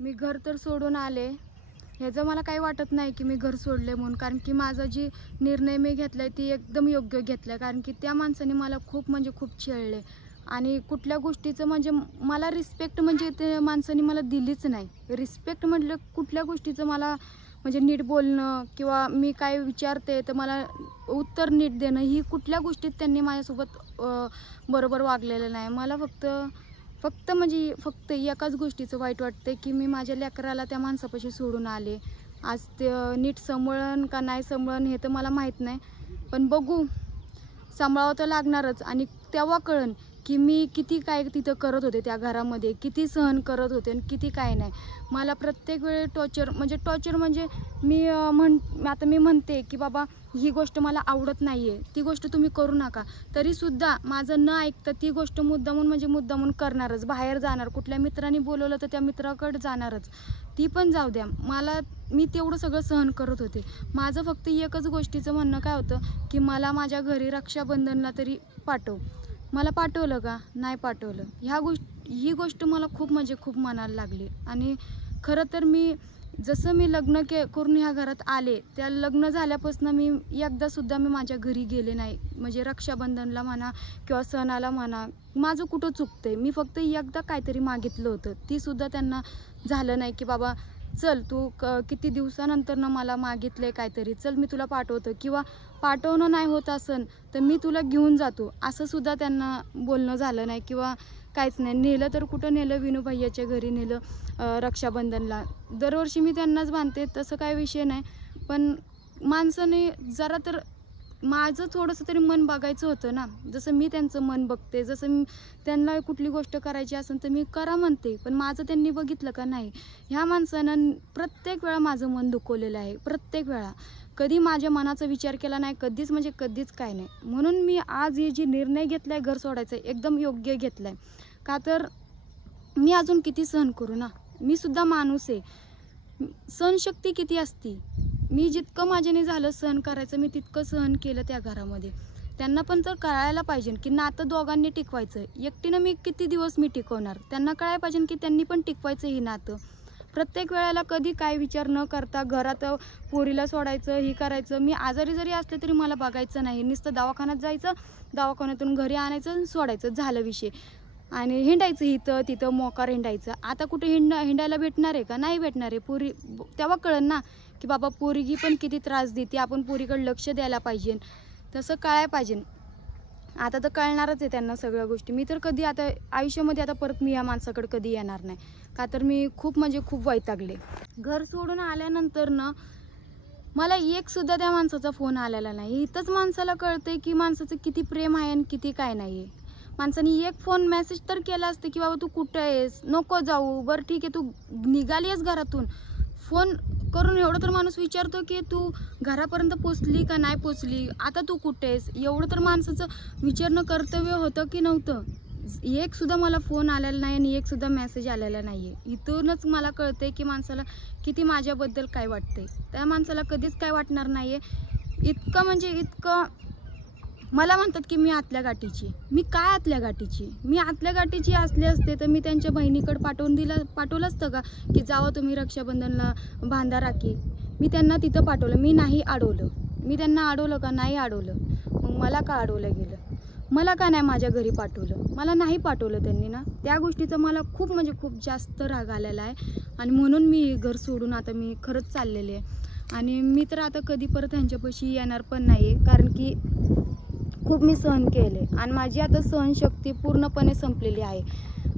मी घर तर सोडून आले, ह्याचं मला काही वाटत नाही की मी घर सोडले म्हणून, कारण की माझा जी निर्णय मी घेतलाय ती एकदम योग्य घेतलाय. कारण की त्या माणसाने मला खूप म्हणजे खूप छळले आणि कुठल्या गोष्टीचं म्हणजे मला रिस्पेक्ट म्हणजे ते माणसाने मला दिलीच नाही. रिस्पेक्ट म्हटलं कुठल्या गोष्टीचं मला म्हणजे नीट बोलणं किंवा मी काय विचारते तर मला उत्तर नीट देणं, ही कुठल्या गोष्टीत त्यांनी माझ्यासोबत बरोबर वागलेलं नाही. मला फक्त एकाच गोष्टीचं वाईट वाटतं की मी माझ्या लेकराला त्या माणसापाशी सोडून आले. आज ते नीट सांभाळन का नाही सांभाळन हे तर मला माहीत नाही, पण बघू, सांभाळावं तर लागणारच. आणि तेव्हा कळन की मी किती काय तिथं करत होते, त्या घरामध्ये किती सहन करत होते आणि किती काय नाही. मला प्रत्येक वेळी टॉर्चर म्हणजे मी म्हणते की बाबा ही गोष्ट मला आवडत नाही आहे, ती गोष्ट तुम्ही करू नका, तरीसुद्धा माझं न ऐकता ती गोष्ट मुद्दामून करणारच. बाहेर जाणार, कुठल्या मित्रांनी बोलवलं तर त्या मित्राकडे जाणारच, ती पण जाऊ द्या. मी तेवढं सगळं सहन करत होते. माझं फक्त एकच गोष्टीचं म्हणणं काय होतं की मला माझ्या घरी रक्षाबंधनला तरी पाठव. मला पाठवलं का? नाही पाठवलं. ही गोष्ट मला खूप म्हणजे खूप मनाला लागली. आणि खरं तर जसं मी लग्न करून ह्या घरात आले, त्या लग्न झाल्यापासून मी एकदासुद्धा माझ्या घरी गेले नाही. म्हणजे रक्षाबंधनला म्हणा किंवा सणाला म्हणा, माझं कुठं चुकतंय. मी फक्त एकदा काहीतरी मागितलं होतं, तीसुद्धा त्यांना झालं नाही की बाबा चल तू किती दिवसानंतर मला मागितलंय काहीतरी, चल मी तुला पाठवतो, किंवा पाठवणं नाही होत असन तर मी तुला घेऊन जातो, असं सुद्धा त्यांना बोलणं झालं नाही किंवा काहीच नाही. नेलं तर कुठं नेलं, विनू भैयाच्या घरी नेलं रक्षाबंधनला. दरवर्षी मी त्यांनाच बांधते, तसं काही विषय नाही. पण माणसाने जरा तर माझं थोडंसं तरी मन बघायचं होतं ना. जसं मी त्यांचं मन बघते, जसं त्यांना कुठली गोष्ट करायची असेल तर मी करा म्हणते, पण माझं त्यांनी बघितलं का नाही. ह्या माणसानं प्रत्येक वेळा माझं मन दुखवलेलं आहे, प्रत्येक वेळा. कधी माझ्या मनाचा विचार केला नाही, कधीच काय नाही. म्हणून मी आज हे जे निर्णय घेतला आहे घर सोडायचा, एकदम योग्य घेतला आहे. का तर मी अजून किती सहन करू ना, मी सुद्धा माणूस आहे. सहनशक्ती किती असती. मी जितकं माझ्याने झालं सहन करायचं, मी तितकं सहन केलं त्या घरामध्ये. त्यांना पण तर कळायला पाहिजे की नातं दोघांनी टिकवायचं. एकटीनं मी किती दिवस टिकवणार. त्यांना कळायला पाहिजे की त्यांनी पण टिकवायचं हे नातं. प्रत्येक वेळेला कधी काय विचार न करता घरात पोरीला सोडायचं, हे करायचं. मी आजारी जरी असले तरी मला बघायचं नाही, नुसतं दवाखान्यात जायचं, दवाखान्यातून घरी आणायचं, सोडायचं, झालं विषय. आणि हिंडायचं इथं तिथं, मोकार हिंडायचं. आता कुठे हिंडायला भेटणार आहे का? नाही भेटणार आहे. पोरी तेव्हा कळन ना की बाबा पोरगी पण किती त्रास देते, आपण पोरीकडे लक्ष द्यायला पाहिजे, तसं कळायला पाहिजे. आता तर कळणारच आहे त्यांना सगळ्या गोष्टी. मी तर कधी आता आयुष्यामध्ये आता परत मी या माणसाकडे कधी येणार नाही. का तर मी खूप म्हणजे खूप वैतागले. घर सोडून आल्यानंतर मला एक सुद्धा त्या माणसाचा फोन आलेला नाही. इथंच माणसाला कळतंय की माणसाचं किती प्रेम आहे आणि किती काय नाही आहे. माणसाने एक फोन मेसेज तर केला असतं की बाबा तू कुठं आहेस, नको जाऊ, बरं ठीक आहे तू निघाली आहेस घरातून, फोन करून एवढं तर माणूस विचारतो की तू घरापर्यंत पोचली का नाही पोचली, आता तू कुठे आहेस, एवढं तर माणसाचं विचारणं कर्तव्य होतं की नव्हतं. एक सुद्धा मला फोन आलेला नाही आणि एक सुद्धा मेसेज आलेला नाही आहे. इथूनच मला कळतंय की माणसाला किती माझ्याबद्दल काय वाटतंय. त्या माणसाला कधीच काय वाटणार नाही आहे. इतकं मला म्हणतात की मी आतल्या गाठीची. मी काय आतल्या गाठीची? मी आतल्या गाठीची असले असते तर मी त्यांच्या बहिणीकडे पाठवलं असतं का की जावं तुम्ही रक्षाबंधनला बांधा राखी. मी त्यांना तिथं पाठवलं, मी नाही अडवलं. मी त्यांना अडवलं का? नाही अडवलं. मग मला का अडवलं गेलं? मला का नाही माझ्या घरी पाठवलं? मला नाही पाठवलं त्यांनी ना. त्या गोष्टीचा मला खूप म्हणजे खूप जास्त राग आलेला आहे. आणि म्हणून मी घर सोडून आता मी खरंच चाललेले आहे. आणि मी तर आता कधी परत ह्यांच्यापाशी येणार पण नाही, कारण की खूप मी सहन केले आणि माझी आता सहनशक्ती पूर्णपणे संपलेली आहे.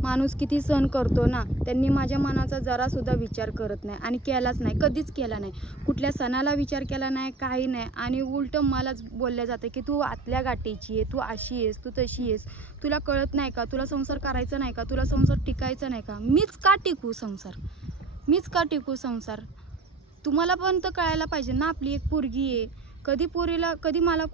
माणूस किती सहन करतो ना, त्यांनी माझ्या मनाचा जरासुद्धा विचार करत नाही आणि केलाच नाही, कधीच केला नाही. कुठल्या सणाला विचार केला नाही, काही नाही. आणि उलटं मलाच बोलल्या जातं की तू आतल्या गाठीची आहे, तू अशी आहेस, तू तशी आहेस, तुला कळत नाही का, तुला संसार करायचा नाही का, तुला संसार टिकायचा नाही का. मीच का टिकू संसार? तुम्हाला पण तर कळायला पाहिजे ना, आपली एक पोरगी आहे. कधी मला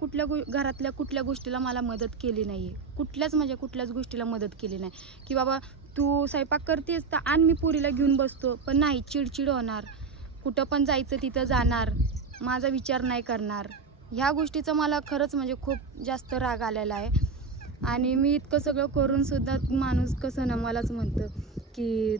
घरातल्या कुठल्या गोष्टीला मला मदत केली नाही आहे. कुठल्याच गोष्टीला मदत केली नाही की बाबा तू स्वयंपाक करतेस तर आण, मी पोरीला घेऊन बसतो. पण नाही, चिडचिड होणार, कुठं पण जायचं तिथं जाणार, माझा विचार नाही करणार. ह्या गोष्टीचा मला खरंच म्हणजे खूप जास्त राग आलेला आहे. आणि मी इतकं सगळं करूनसुद्धा माणूस कसं ना मलाच म्हणतं की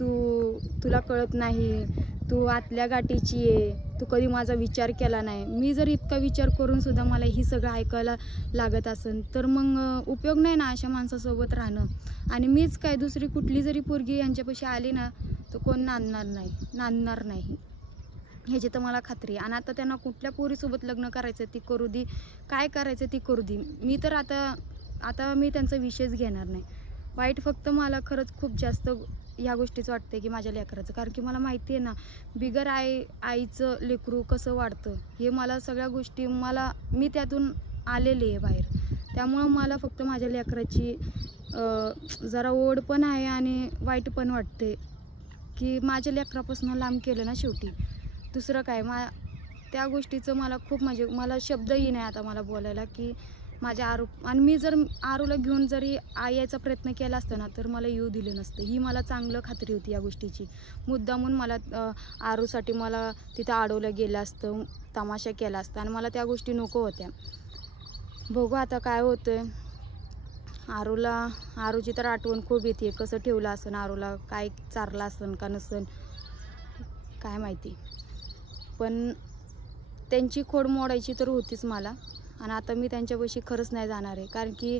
तुला कळत नाही, तू आतल्या गाठीची आहे, तू कधी माझा विचार केला नाही. मी जर इतका विचार करून सुद्धा मला ही सगळं ऐकायला लागत असेल तर मग उपयोग नाही ना अशा माणसासोबत राहणं. आणि मीच काय, दुसरी कुठली जरी पोरगी यांच्यापाशी आली ना तर कोण नांदणार नाही ह्याची तर मला खात्री आहे. आणि आता त्यांना कुठल्या पोरीसोबत लग्न करायचं ती करू दे, काय करायचं ती करू दे. मी तर आता मी त्यांचा विषयच घेणार नाही. वाईट फक्त मला खरंच खूप जास्त ह्या गोष्टीचं वाटतं की माझ्या लेकराचं, कारण की मला माहिती आहे ना बिगर आईचं लेकरू कसं वाढतं हे मला सगळ्या गोष्टी मी त्यातून आलेली आहे बाहेर. त्यामुळं मला फक्त माझ्या लेकराची जरा ओढ पण आहे आणि वाईट पण वाटते की माझ्या लेकरापासून लांब केलं ना शेवटी. दुसरं काय त्या गोष्टीचं मला खूप म्हणजे मला शब्दही नाही आता मला बोलायला की माझ्या आणि मी जर आरूला घेऊन जरी यायचा प्रयत्न केला असता ना तर मला येऊ दिलं नसतं. ही मला चांगलं खात्री होती या गोष्टीची. मुद्दामून मला आरूसाठी मला तिथं अडवलं गेलं असतं, तमाशा केला असता आणि मला त्या गोष्टी नको होत्या. बघू आता काय होतं. आरूची तर आठवण खूप येते. कसं ठेवलं असन आरूला, काय चारलं असन का नसन काय माहिती. पण त्यांची खोड मोडायची तर होतीच मला. आणि आता मी त्यांच्यापाशी खरंच नाही जाणार आहे, कारण की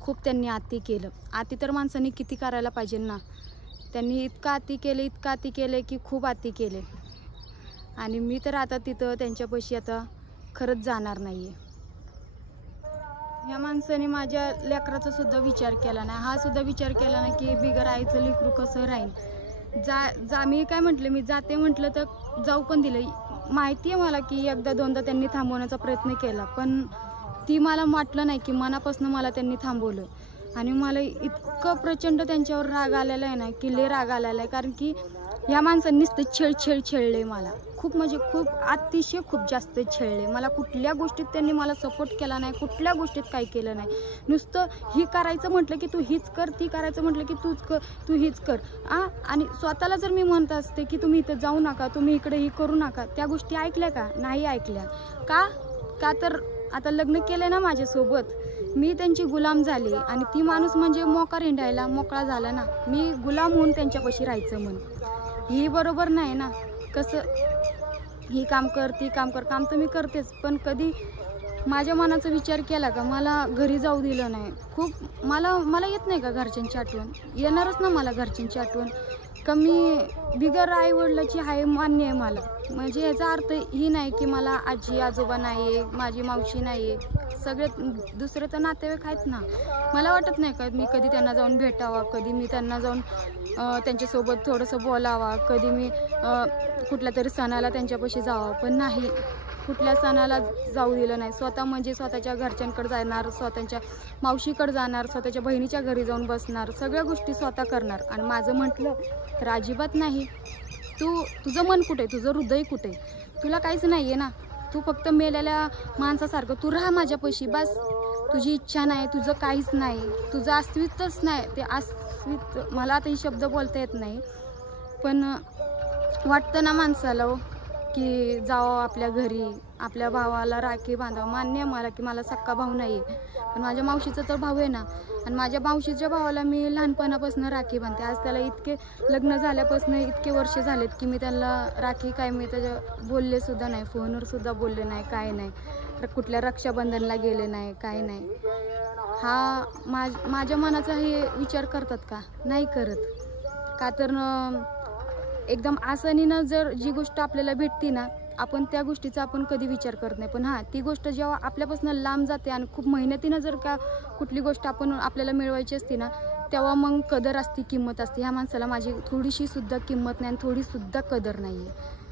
खूप त्यांनी अति केलं. अति तर माणसांनी किती करायला पाहिजे ना. त्यांनी इतकं अति केले की खूप अति केले. आणि मी तर आता तिथं त्यांच्यापाशी आता खरंच जाणार नाही आहे. ह्या माणसाने माझ्या लेकराचा सुद्धा विचार केला नाही. हा सुद्धा विचार केला नाही की बिगर आईचं लेकरू कसं राहील. मी काय म्हटलं, मी जाते म्हटलं तर जाऊ पण दिलं. माहिती आहे मला की एकदा दोनदा त्यांनी थांबवण्याचा प्रयत्न केला, पण ती मला वाटलं नाही की मनापासून मला त्यांनी थांबवलं. आणि मला इतकं प्रचंड त्यांच्यावर राग आलेला आहे ना की लय राग आलेला आहे, कारण की ह्या माणसांनी नुसतं छेळले मला खूप, म्हणजे खूप अतिशय खूप जास्त छेळले मला. कुठल्या गोष्टीत त्यांनी मला सपोर्ट केला नाही, कुठल्या गोष्टीत काही केलं नाही. नुसतं ही करायचं म्हटलं की तू हीच कर, ती करायचं म्हटलं की तू हीच कर. आणि स्वतःला जर मी म्हणत असते की तुम्ही इथं जाऊ नका, तुम्ही इकडे ही करू नका, त्या गोष्टी ऐकल्या का? नाही ऐकल्या. का तर आता लग्न केलं ना माझ्यासोबत, मी त्यांची गुलाम झाली. आणि ती माणूस म्हणजे मोकार हिंडायला मोकळा झाला ना, मी गुलाम होऊन त्यांच्यापाशी राहायचं म्हण ही बरोबर नाही ना. कसं ही काम कर, ती काम कर, काम तर मी करतेच, पण कधी माझ्या मनाचा विचार केला का? मला घरी जाऊ दिलं नाही. खूप मला येत नाही का घरच्यांची आठवण? येणारच ना मला घरच्यांची आठवण. कमी बिगर आईवडिलाची आहे मान्य आहे मला, म्हणजे याचा अर्थ ही नाही की मला आजी आजोबा नाही आहे, माझी मावशी नाही आहे, सगळे दुसरे तर नातेवाईक आहेत ना. मला वाटत नाही का मी कधी त्यांना जाऊन भेटावा, कधी मी त्यांना जाऊन त्यांच्यासोबत थोडंसं बोलावा, कधी मी कुठल्या तरी सणाला त्यांच्यापाशी जावं, पण नाही, कुठल्या सणाला जाऊ दिलं नाही. स्वतः म्हणजे स्वतःच्या घरच्यांकडे जाणार, स्वतःच्या मावशीकडे जाणार, स्वतःच्या बहिणीच्या घरी जाऊन बसणार, सगळ्या गोष्टी स्वतः करणार. आणि माझं म्हटलं तर अजिबात नाही. तुझं मन कुठे, तुझं हृदय कुठे? तुला काहीच नाही आहे ना. तू फक्त मेलेल्या माणसासारखं तू राहा माझ्यापाशी बस. तुझी इच्छा नाही, तुझं काहीच नाही, तुझं अस्तित्वच नाही. ते अस्तित्व मला आता ही शब्द बोलता येत नाही, पण वाटतं ना माणसाला की जावं आपल्या घरी, आपल्या भावाला राखी बांधावं. मान्य आहे मला की मला सक्का भाऊ नाही आहे, पण माझ्या मावशीचा तर भाऊ आहे ना. आणि माझ्या मावशीच्या भावाला मी लहानपणापासून राखी बांधते. आज त्याला इतके लग्न झाल्यापासून इतके वर्ष झालेत की मी त्याला राखी काय मी त्याच्या बोलले सुद्धा नाही, फोनवर सुद्धा बोलले नाही, काय नाही, कुठल्या रक्षाबंधनला गेले नाही, काय नाही. माझ्या मनाचा हे विचार करतात का? नाही करत. का तर एकदम आसानीनं जर जी गोष्ट आपल्याला भेटते ना, आपण त्या गोष्टीचा आपण कधी विचार करत नाही. पण ती गोष्ट जेव्हा आपल्यापासून लांब जाते आणि खूप मेहनतीनं जर का कुठली गोष्ट आपल्याला मिळवायची असते ना, तेव्हा मग कदर असते, किंमत असते. ह्या माणसाला माझी थोडीशी सुद्धा किंमत नाही आणि थोडी सुद्धा कदर नाही आहे.